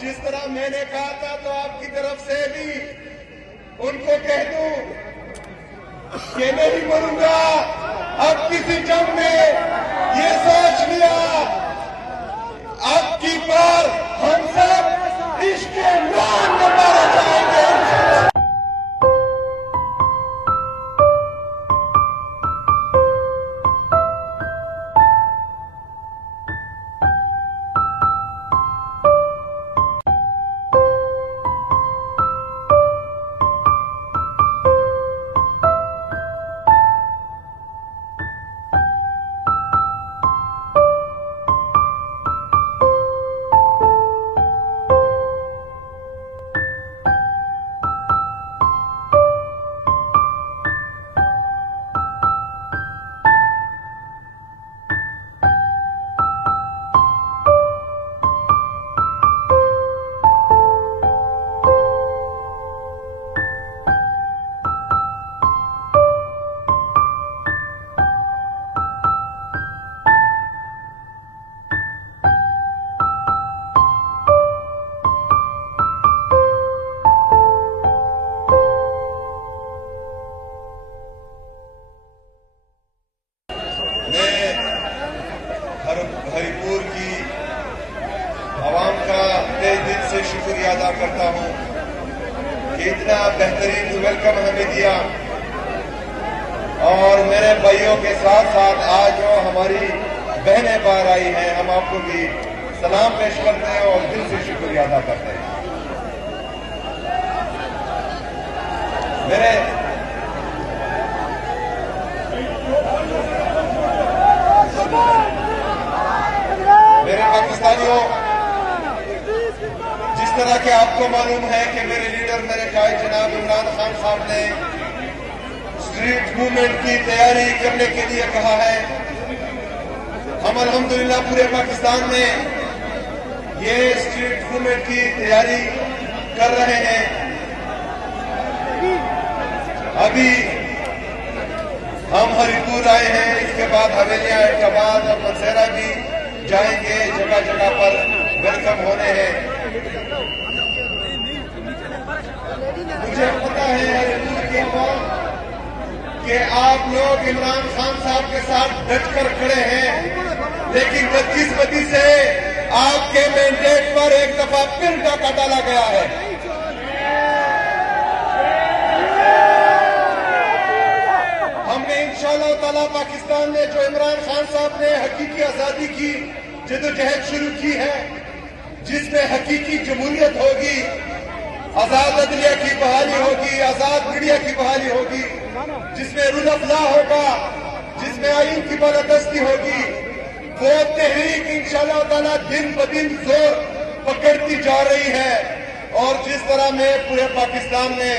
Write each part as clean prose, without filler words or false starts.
जिस तरह मैंने कहा था तो आपकी तरफ से भी उनको कह दूं कि नहीं मरूंगा अब किसी जंग में, ये सोच लिया अब की बार हम सब इश्क़ नाम में मारे जाएंगे। हरिपुर की आवाम का तहे दिल से शुक्रिया अदा करता हूँ कि इतना बेहतरीन वेलकम हमें दिया, और मेरे भाइयों के साथ साथ आज जो हमारी बहनें बाहर आई हैं, हम आपको भी सलाम पेश करते हैं और दिल से शुक्रिया अदा करते हैं। मेरे पाकिस्तानियों, जिस तरह के आपको मालूम है कि मेरे लीडर मेरे कायद जनाब इमरान खान साहब ने स्ट्रीट मूवमेंट की तैयारी करने के लिए कहा है, हम अल्हम्दुलिल्लाह पूरे पाकिस्तान में ये स्ट्रीट मूवमेंट की तैयारी कर रहे हैं। अभी हम हरिपुर आए हैं, इसके बाद हवेलियां, एटाबाद और मनसेरा भी जाएंगे, जगह जगह पर वेलकम होने हैं। मुझे पता है हरिपुर के अवाम कि आप लोग इमरान खान साहब के साथ डट कर खड़े हैं, लेकिन बदकिस्मती से आपके मैंडेट पर एक दफा फिर डाका डाला गया है। हमने इंशाअल्लाह ताला पाकिस्तान में जो इमरान खान साहब ने हकीकी आजादी की जदोजहद शुरू की है, जिसमें हकीकी जमहूरियत होगी, आजाद अदलिया की बहाली होगी, आजाद मीडिया की बहाली होगी, जिसमें रूल ऑफ लॉ होगा, जिसमें आईन की बालादस्ती होगी, वो तहरीक इंशाअल्लाह ताला दिन ब दिन जोर पकड़ती जा रही है। और जिस तरह मैं पूरे पाकिस्तान में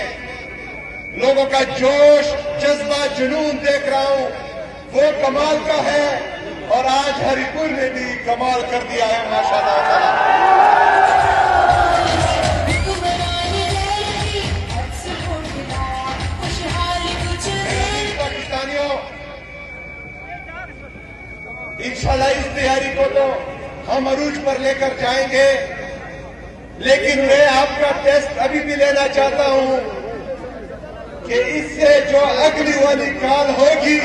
लोगों का जोश, जज्बा, जुनून देख रहा हूं, वो कमाल का है, और आज हरिपुर ने भी कमाल कर दिया है माशाअल्लाह ताला। पाकिस्तानियों, इंशाअल्लाह इस तैयारी को तो हम अरूज पर लेकर जाएंगे, लेकिन मैं आपका टेस्ट अभी भी लेना चाहता हूं कि इससे जो अगली वाली काल होगी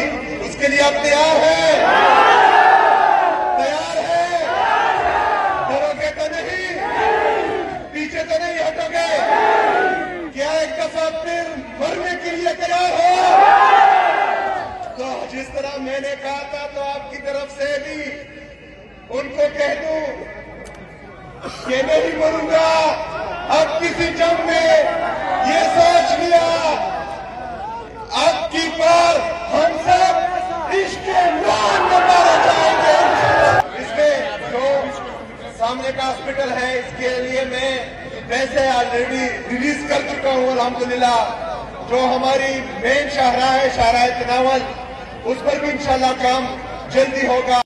उसके लिए आप तैयार हैं? तैयार हैं? डरोगे तो नहीं? पीछे तो नहीं हटोगे? क्या एक दफा फिर मरने के लिए तैयार हो? तो जिस तरह मैंने कहा था तो आपकी तरफ से भी उनको कह दूं कि नहीं मरूंगा अब किसी जंग में, ये सोच लिया अब की बार हम सब इश्क़ नाम में मारे जाएंगे। इसमें जो सामने का हॉस्पिटल है, इसके लिए मैं पैसे ऑलरेडी रिलीज कर चुका हूं अल्हम्दुलिल्लाह। जो हमारी मेन शाहराह है, शाहराह तनावल, उस पर भी इंशाल्लाह काम जल्दी होगा।